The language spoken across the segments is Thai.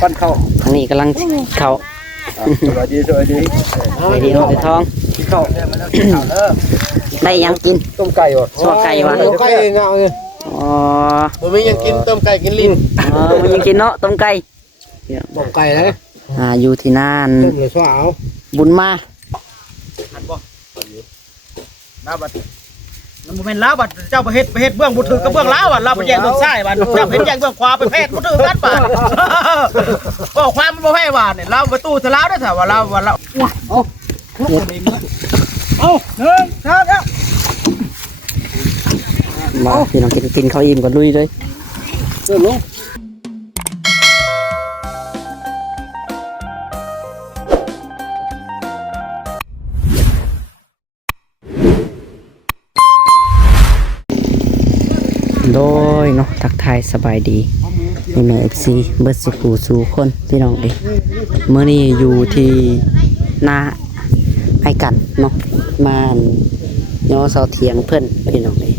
ปั้นเข้าทางนี้กำลังเข้าสวัสดีไปดีน้องทองเข้าได้ยังกินต้มไก่วะชัวไก่วะต้มไก่เงาเลยอ๋อผมมียังกินต้มไก่กินลิ้นมันยังกินเนาะต้มไก่ต้มไก่เลยอยู่ที่นั่นต้มเลยชัวเอาบุญมาน้าบัดมันโมเมนต์ล้าบัดเจ้าประเฮ็ดเบื้องบุตรกับเบื้องล้าบัดเราไปแย่งเบื้องซ้ายบัดเจ้าเห็นแย่งเบื้องขวาไปแพทย์บุตรกันบัดก็ความมันโมให้บัดเนี่ยเราประตูทะล้าได้ถามว่าเราเอาหนึ่งครับมาพี่น้องกินข้าวอิ่มก่อนลุยเลยเริ่มลงโดยเนาะทักทายสบายดีนี่แม่ FC เบิร์ดสุขสู่คนพี่น้องเอ้ยเมื่อนี้อยู่ที่นาไอกันเนาะมาย่อเสาเถียงเพื่อนพี่น้องเอ้ย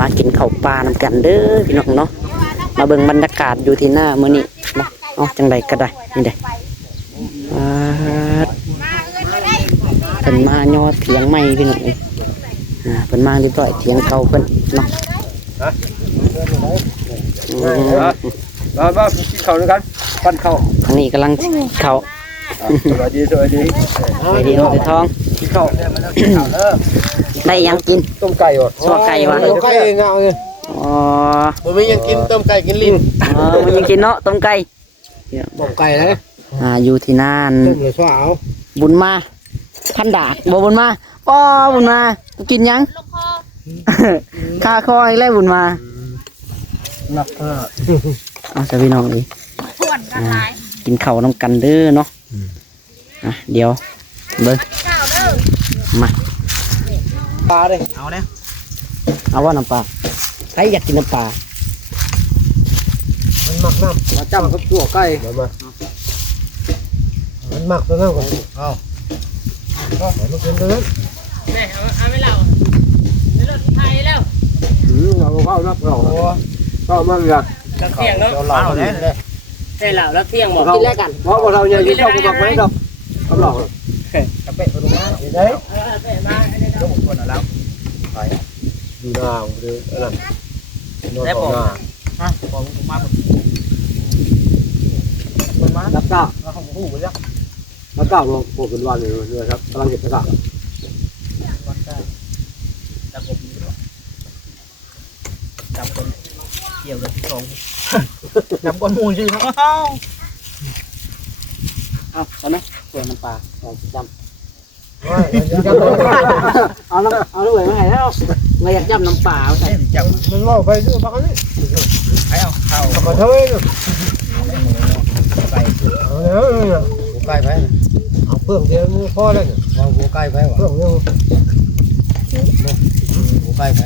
มากินข้าวปลาน้ำกันเด้อพี่น้องเนาะมาเบิ่งบรรยากาศอยู่ที่หน้าเมื่อนี้เนาะเอาจังใดก็ได้นี่เด้เพิ่นมาย่อเถียงใหม่พี่น้องเอ้ยเพิ่นมาเรียบร้อยเถียงเก่าเพิ่นเนาะมากินข้าวด้วยกันปั้นข้าวทางนี้กำลังข้าวสวัสดีไปดีน้องทองกินข้าวได้ยังกินต้มไก่วะชัวไก่วะต้มไก่เงาเลยอ๋อผมมียังกินต้มไก่กินลิ้นมันยังกินเนาะต้มไก่ต้มไก่เลยอยู่ที่นั่นต้มเลยชัวเอาบุญมาพันดากบ่บุญมาป้อบุญมากินยังข้าคอยไล่บุญมานักเอาสพี่น้องดิกินข้าวน้ำกันเด้อเนาะเดี๋ยวเบิ้งมาปลาเลยเอาเนี่ยเอาว่าน้ำปลาใครอยากกินน้ำปลามันหมักน้ำมาจ้ำกับตัวไก่มันหมักตัวน้ำก่อนเอามันกินตัวนั้นเนี่ยเอาไม่เล่าไม่รถไทยแล้วเราเข้านับเราเข้ามาเลยรับเที่ยงเนาะเราเนี่ยได้เหล่ารับเที่ยงบอกกินแล้วกันเพราะเรายังกินข้าวกับไม้ดอกรับหลอกกระเป๊ะไปตรงนั้นเด้ยเป๊ะมาต้องหมดคนแล้วไปดูหน้าดูอะไรได้บอกฮะบอกผมมามันมารับก้าวเราของผู้ไปแล้วรับก้าวลงโผล่เป็นวันเลยครับกำลังเก็บกระดาษจับคนเกี่ยวเลยสองจับคนมูลจริงครับเอาไหมเปลี่ยนน้ำปลาจำเอาลูกเหวยมาให้แล้วไม่อยากจำน้ำปลาใส่จับมันล่อไปซื้อปลาเนี่ยให้เอามาเท่าไหร่ไปหัวไก่ไปเอาเพิ่มเดียวพอแล้วเนี่ยเอาหัวไก่ไปเพิ่มเดียวหัวไก่ไป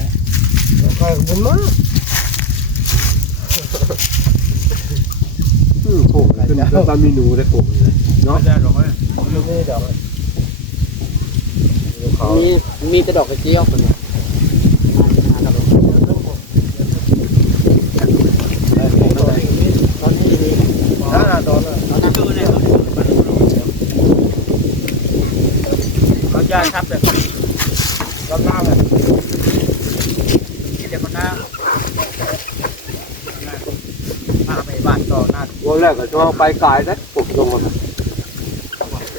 หัวไก่บุญมากโขกอะไรเนี่ยตามเมนูได้โขกเลยเนาะมีแต่ดอกกระเจียวคนเนี่ยตอนนี้ดีเขาจะทับเลยรอบหน้าเลยเดี๋ยวคนหน้ามาไปบ้านต่อหน้าวันแรกก็ชอบไปกายนะปลุกลงมา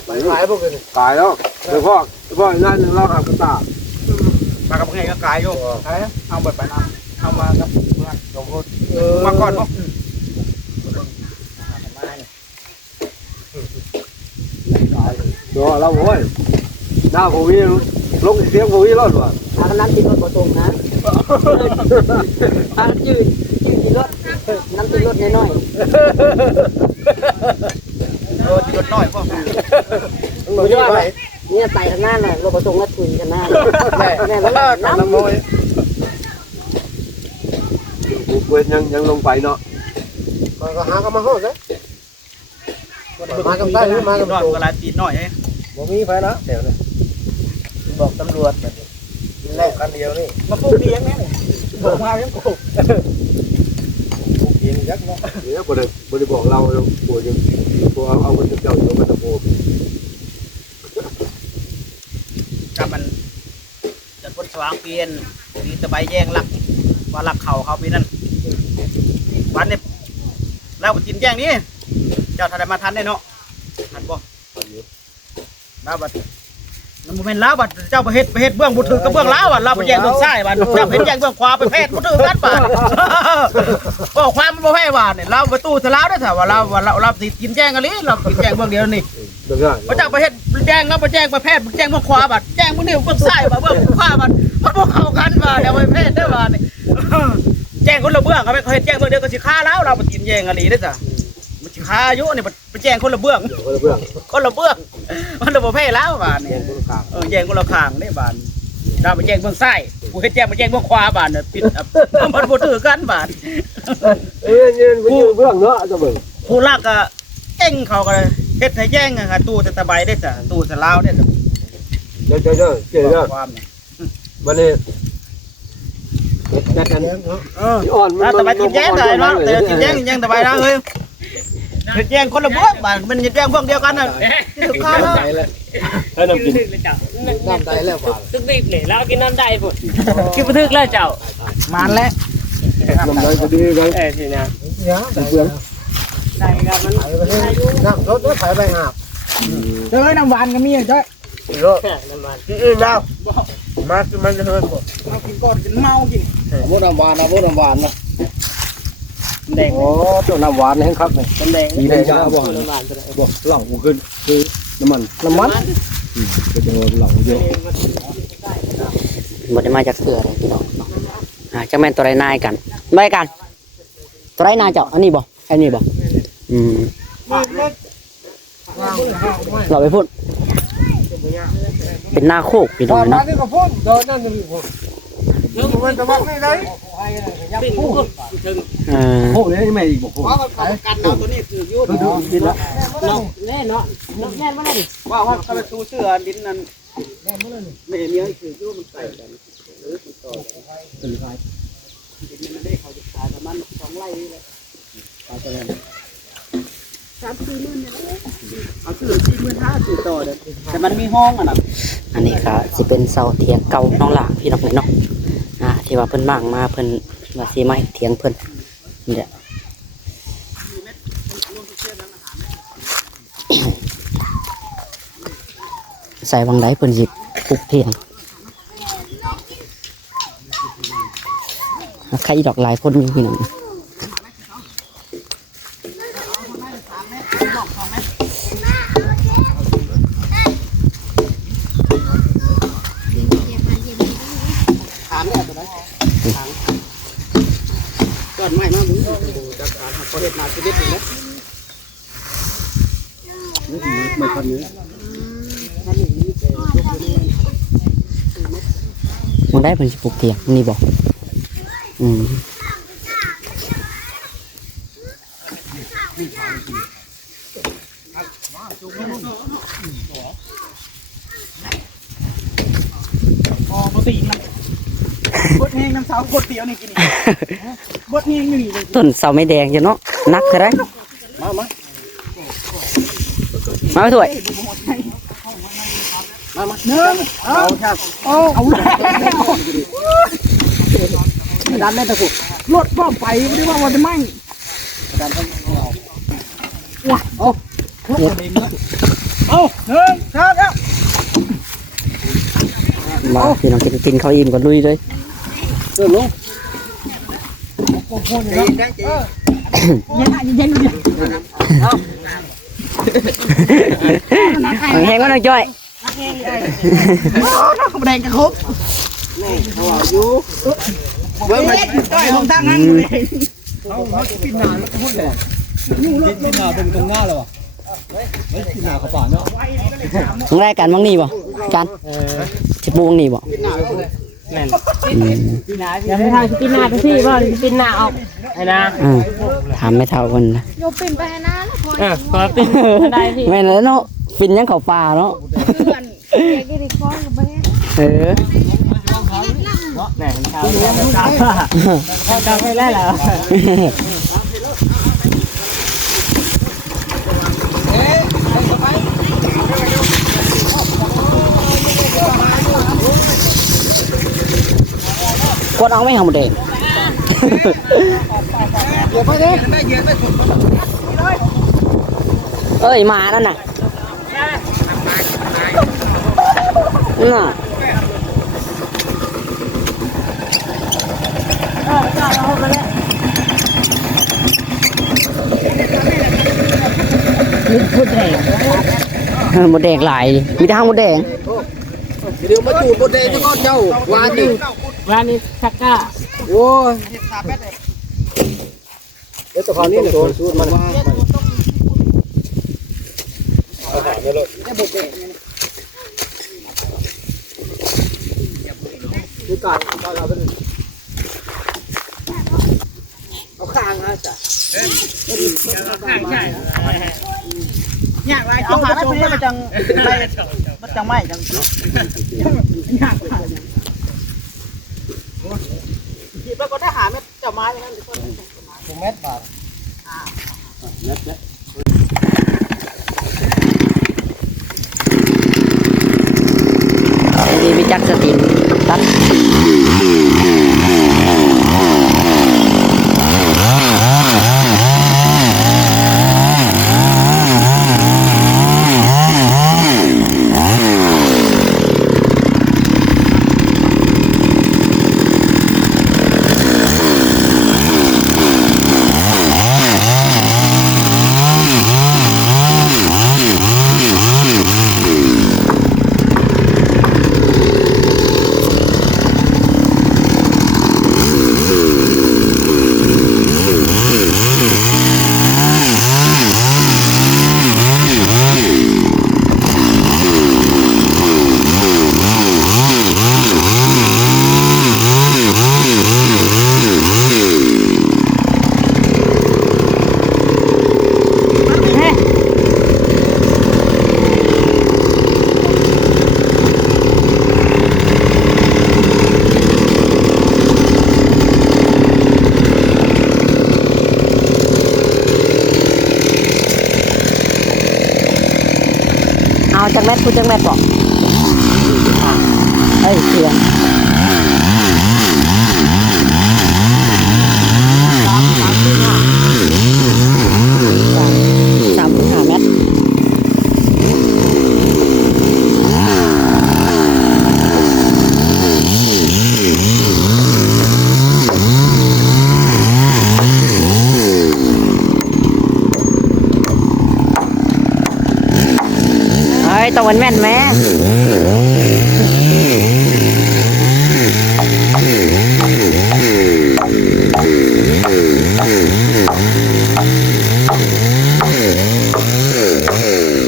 ไปกายพวกนี้กายแล้วเดี๋ยวพ่อนั่นเราหากระตามากับไงก็กายโยเอาเบิดไปน้ำเอามากับเพื่อนลงรถมาก่อนเนาะตัวเราโว้ยหน้าโควิดลงเสียงโควิดรอดว่ะทางนั้นติดรถประตูนะทางยืนติดรถน้ำติดรถน้อยติดรถน้อยพ่อมึงจะว่าไงเนี่ยไต่ทางหน้าหน่อยรถประตูนัดคุยกันหน้าแม่แล้วน้ำมวยบุกเวทยังลงไปเนาะก็หากันมาโหดเลยมากับใต้มากับโจกระตีหน่อยไอ้บ่มีไฟแล้วเดี๋ยวเลยบอกตำรวจแบบนี้แลกกันเดียวนี่มาปลูกเลี้ยงแม่นี่บอกมาเลี้ยงปลูกเลี้ยง ยักษ์เนาะเนี่ยบ่ได้บอกเราปวดยังปวดเอามันจะเจ้าอยู่มันตะโพกับมันจะพ้นสว่างเปลี่ยนมีตะไบแย่งลักว่าลักเขาปีนั้นวันนี้เราจินแย่งนี้เจ้าทันได้มาทันได้เนาะทันบ่เราบัดนั่นโมเมนต์ลาวบัดเจ้าไปเฮ็ดเบื้องบุตรกับเบื้องลาวบัดเราไปแย่งเบื้องซ้ายบัดเจ้าเฮ็ดแย่งเบื้องขวาไปแพทย์บุตรกันบัดบอกความมันบ่แพ้บาดนี่เราประตูทะลาวได้ถ้าว่าเราสิกินแย่งกันลิเรากินแย่งเบื้องเดียวนี่พระเจ้าไปเฮ็ดแย่งแล้วไปแย่งไปแพทย์แย่งเบื้องขวาบัดแย่งเบื้องนี้เบื้องซ้ายบัดเบื้องขวาบัดมันบ่เข้ากันบัดเดี๋ยวไปแพทย์ได้บัดนี่แย่งคนละเบื้องเขาไปเฮ็ดแย่งเบื้องเดียวก็สิฆ่าแล้วเราไปกินแย่งกันลิได้จ้ะมันสิฆ่าอยู่นี่ไปแย่งคนละเบื้องคนละเบื้องมันบ่แพ้แล้วบาดนี่แย่งคนละข้างนี่บาดเราไปแย่งเบื้องซ้ายกูเฮ็ดแย่งไปแย่งเบื้องขวาบาดน่ะปิดมันบ่ถือกันบาดเนี่ยเบื้องเนาะจะเบิ่งผู้ลักก็เก่งเขาก็เฮ็ดให้แย่งอะตู้ตะไบได้จ้ะตู้สลาวได้จ้ะเดี๋ยวความวันนี้จัดกันอ่อนตะไบกินแย่งได้เนาะแต่กินแย่งตะไบนะเฮ้ยเฮ็ดแย่งคนละเบื้องบาดมันเฮ็ดแย่งเบื้องเดียวกันน่ะที่ข้าวให้น้ำกินน้ำได้แล้วตึกดิบนี่แล้วกินน้ำได้พุ่นกินบ่ถึกแล้วเจ้ามันแล้วน้ำได้ก็ดีกันทีนะเบื้องได้ครับมันน้ำรถไถไปหาบเจ้ยน้ำหวานก็มีเจ้ยน้ำมันแล้วมันจะเฮิร์ตบ่เอากินก่อนกินเมากินบ่น้ำหวานนะบ่น้ำหวานนะแดงโอ้ตัวน้ำหวานนี่ครับนี่แดงดีเลยจ้าบ่บ่หลังบ่ขึ้นคือน้ำมันก็จะหลังเยอะบ่ได้มาจากเสือเลยพี่น้องจักแม่นตัวใดนายกันไม่กันตัวใดนายเจ้าอันนี้บ่อันนี้บ่เราไปพูดเป็นหน้าโคกพี่น้องเนาะโคกเลยไม่อีกบ่โคกกันเอาตัวนี้คือยุ่นดินละแน่เนาะแย่มาเลยว่าเขาไปซูเสื้อดินนั้นไม่เมียคือยุ่นมันใส่กันต่อดินมันได้เขาจะขายประมาณ2 ไร่เลยขายประมาณ3-4 หมื่นเอาซื้อ45,000ซื้อต่อเด้อแต่มันมีห้องอ่ะนะอันนี้ค่ะสิเป็นเสาเถียงเก่าน้องหล่าพี่น้องเนาะที่ว่าเพิ่นมั่งมาเพิ่นว่าสิมาเถียงเพิ่นนี่แหละใส่บางไดเพิ่นสิปลูกเถียงใครดอกหลายคนมีพี่น้องก่อนไม่มาดูจากการพอเห็ดมาชีวิตอยู่นะไม่ทันนี้มันได้เป็นสิปลูกเถียงนี่บอกบดตีนะบดเฮงน้ำเสาบดเตียวนี่กินบดเฮงอยู่นี่เลยต้นเสาไม่แดงจ้ะเนาะนักก็ได้มาถ้วยหนึ่งเอาครับเอาดันได้ตะกุรถป้อมไปไม่ได้ว่าวันจะไหมดันต้องว้าเอา1 2 แล้วมาพี่น้องกินข้าวอิ่มก่อนลุยเลยลงเย็นแห้งก็น้อยจ้อยแดงกระคุกนี่เขาอยู่เบิ้งจ้อยลงทางนั้นเลยเขาปิดหน้าแล้วก็พูดเลยปิดหน้าตรงหน้าเลยวะปิดหน้าเขาป่าเนาะตรงแรกกันบ้างนี่บ่กันจะปูบ้างนี่บ่แม่นอย่าให้ทางปิดหน้าไปสิบ่ปิดหน้าออกไอ้นะถามไม่เท่ากันนะโยปิ่นไปนะแล้วขอปิดได้สิแม่นแล้วเนาะฟินยังเขาป่าเนาะกิริคอนกับเบ้แม่นครับไปแล้วเหรอ ดเอาไม่หาหมดแดง เดี๋ยวไปดิ เอ้ยมาแล้วน่ะน่ะหมดแดงหลายมีแต่ห้างหมดแดง เดี๋ยวมาจูบบนเดนก็เจ้าวานนี่ ร้านนี้ชักก้า โอ้ยเดี๋ยวตะพานี้เนี่ยตัวสูตรมันว่าดูการเราเป็นเอาข้างฮะจ้ะ ยากไรเอาหาไม่พอมันจังไรมันจังไม่จังยากคิดว่าก็ได้หาเม็ดเจ้าไม้อย่างนั้นหรือเปล่า ผมเม็ดบาทเม็ด ดีมีจักสตินตัดเอาจากแมทพูดจากแมทบอกเฮ้ยเสียง3.5 เมตรต้องแม่นแม่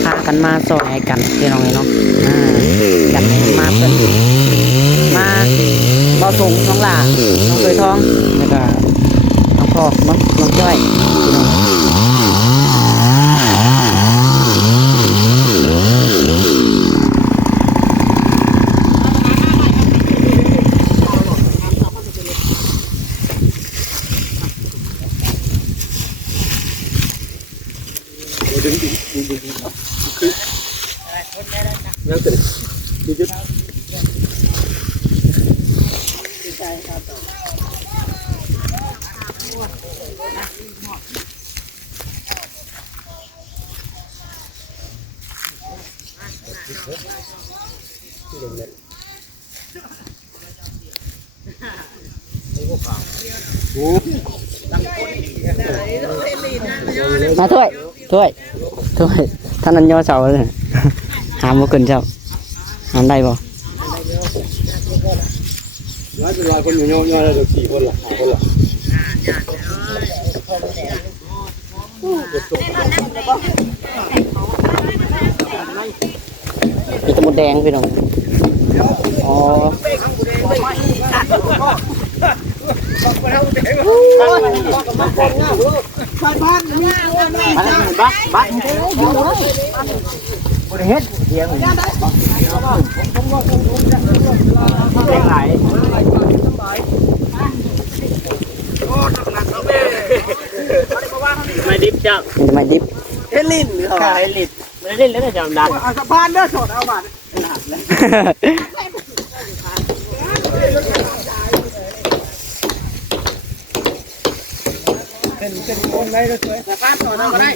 พากันมาซอยกันพี่น้องเนาะกันมาเพิ่นมาเบาถุงน้องหล่าน้องเคยทองแล้วก็น้องพ่อน้องจ้อยพี่น้องยังติดยึดมาถ้วยท่านนั้นย่อเสาเลยหามมาขึ้นเจ้าหามได้บ่ ร้อยเป็นร้อยคนอยู่ย่อๆแล้วเดี๋ยว4 คนละ5 คนละ มีตะมุดแดงพี่น้องอ๋อไม่ดิบจ้ะ มันไม่ดิบ เฮลินเหรอ เล่นลิบไม่เล่นแล้วจะดัน เอาสะพานเด้อสดเอามา เป็นคนได้ก็สวย แต่ฟ้าต่อนั้นก็ได้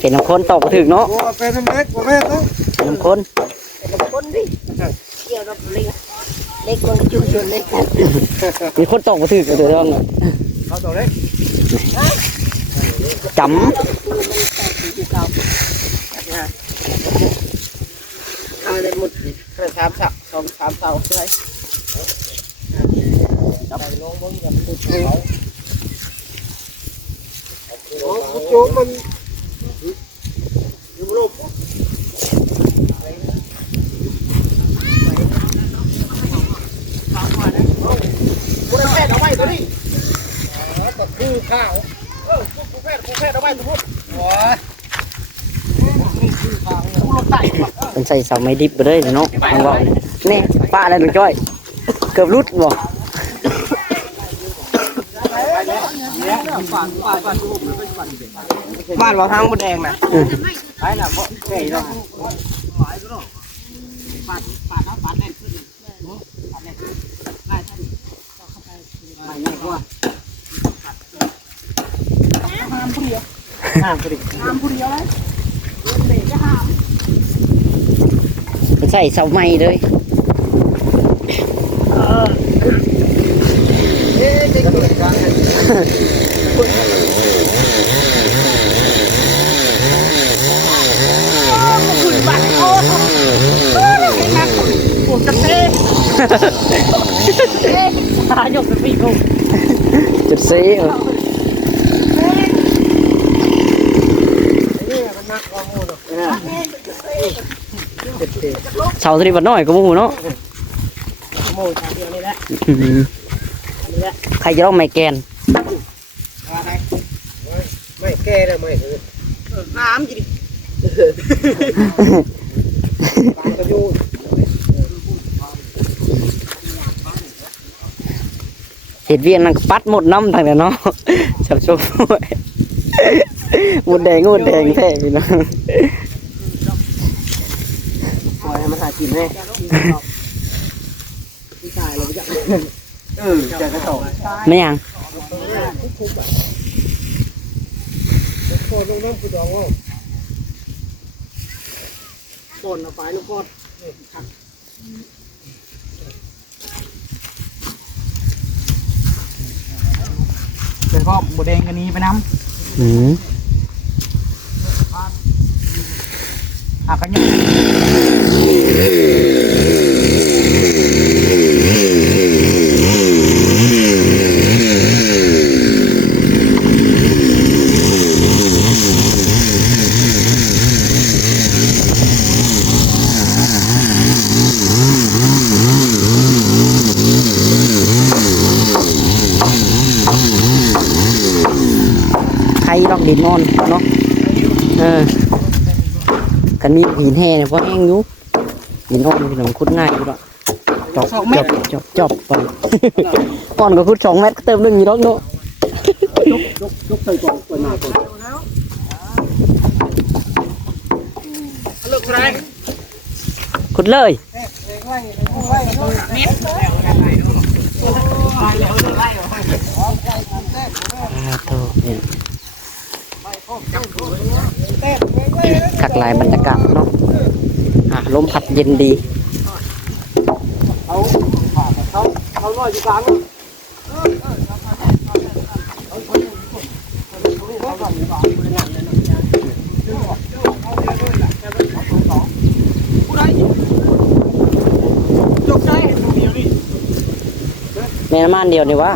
เห็นน้ำคนตอกมาถึงเนาะ โอ้เป็นเล็กกว่าแม่ต้อง น้ำคน คนดิเกี่ยวกับเล็กคนจุ่มชนเล็ก มีคนตอกมาถึงเดี๋ยวต้อง เขาตัวเล็ก จ เอาเลยหมด กระชับสัก2-3เท่าเลย โอ้โจมัน กูได้แพทย์เอาไว้ตัวนี้ ก็คือข้าว กูแพทย์เอาไว้ตัวพุทธโอ้ยกูลงใต้ว่ะ ำเป็นใส่เสาไม้ดิบไปเลยเนาะเอาบอกนี่ป้าอะไรหนูจ้อยเกือบรุดบ่ บ้านเราทางบนแดงนะ ไปน่ะเพราะแก่แล้วปาดแน่นขึ้นปาดแน่นขึ้นได้ท่านไม่แน่กว่าห้ามผู้เดียวห้ามผู้เดียวเลยเด็กก็ห้าม เป็นใส่เสาไม้เลย ขึ้นบ้านโอ้โหเห็นไหมปวดกระเตง ตายกเป็นปีก จุดซีเสาตัวนี้บัดน้อยก็มูเนาะ โม่ชาเดียวนี่แหละ ใครจะต้องไม่แกน ไม่แก่แล้วไม่ น้ำจีดิ ตามกันอยู่ เห็ดเวียนนั่นก็ปัดหมดน้ำทางนั้นเนาะชับชมหมดแดงแท้พี่น้อง ปล่อยให้มันหากินเลย จะกระต่อ ไม่ยัง โคตรน้องผู้ดองว่า โดนเอาไปลูกโคตร เป็นพ่อบัวแดงกันนี้ไปน้ำหากันยังใครลอกดินนอนเนาะกันมีหินแห่เนี่ยเพราะแห้งอยู่หินอ่อนพี่น้องคุดง่ายอยู่ดอกจบก่อนก่อนก็คุด2 เมตรก็เติม1อยู่ดอกเนาะ ยกใส่กล่องตัวหน้าก่อน ลูกแรง ขุดเลย คักลายบรรยากาศเนาะลมพัดเย็นดี เขาน้อยอยู่กลาง จบได้เดียวนี่ แม่น้ำมันเดียวนี่วะ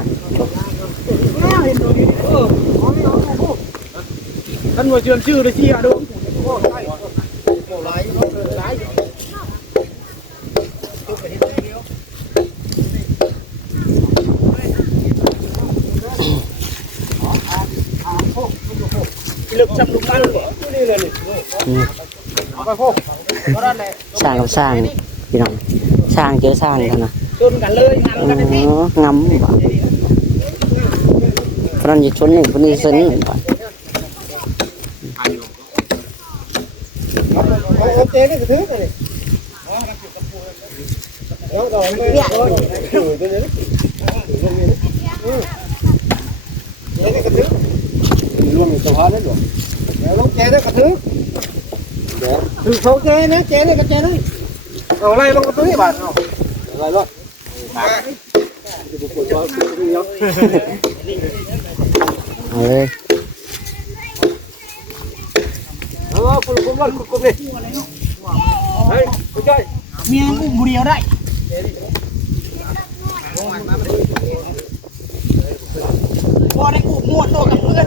ท่านว่าเชื่อชื่อเลยชี้อ่ะดูลึกจำลุงมันนี่เลยไปพวก สร้างกับสร้างพี่น้องสร้างเจอสร้างกันนะ ชนกันเลยงานกันที่ งำบ่เพราะนั้นจะชนหนึ่งคนนี้ชนหนึ่งบ่ โอเคนี่ก็ถือกันนี่แล้วก็ไม่ได้ถือตัวนี้ งสะพานนั่นหรอแล้วน้องแกได้กระทึกถึงเขาแกนะแกได้กับแกได้เอาอะไรลงกระทึกบาทเอาอะไรรถเอาเลย คุณรถคุณนี่เฮ้ยคุณจ้อย เมียอุ้มบุเรียวได้พอได้กูมั่วโตกับเพื่อน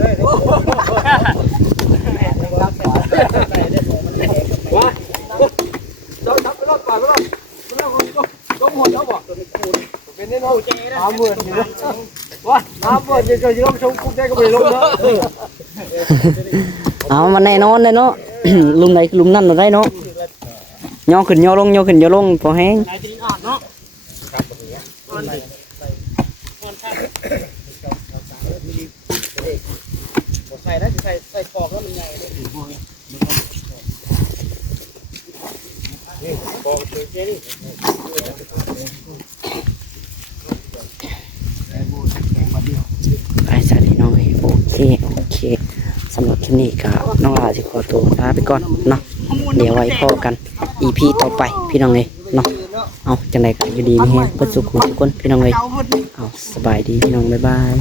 ว้าเราทับไปรถก่อนไปรถแล้วก็หมดแล้วบอกเป็นนี่เรา30,000อยู่นะว้า30,000จะจะลงชมคุกได้ก็ไม่ลงนะ เอามันแน่นอนเลยเนาะ ลุมไหนลุมนั่นเราได้เนาะย่อขึ้นย่อลงย่อขึ้นย่อลงพอแห้ง นายตีนอ่อนเนาะใส่ได้ใส่ฟอกแล้วมันใหญ่เลย ไปสวัสดีน้องโอเคสำหรับคลิปนี้ก็น้องลาสิขอตัวลาไปก่อนเนาะเดี๋ยวไว้พอกัน EP ต่อไปพี่น้องเลยเนาะเอาจังไดก็อยู่ดีมีแฮงเพิ่นสุขทุกคนพี่น้องเลยเอาสบายดีพี่น้องบ๊ายบาย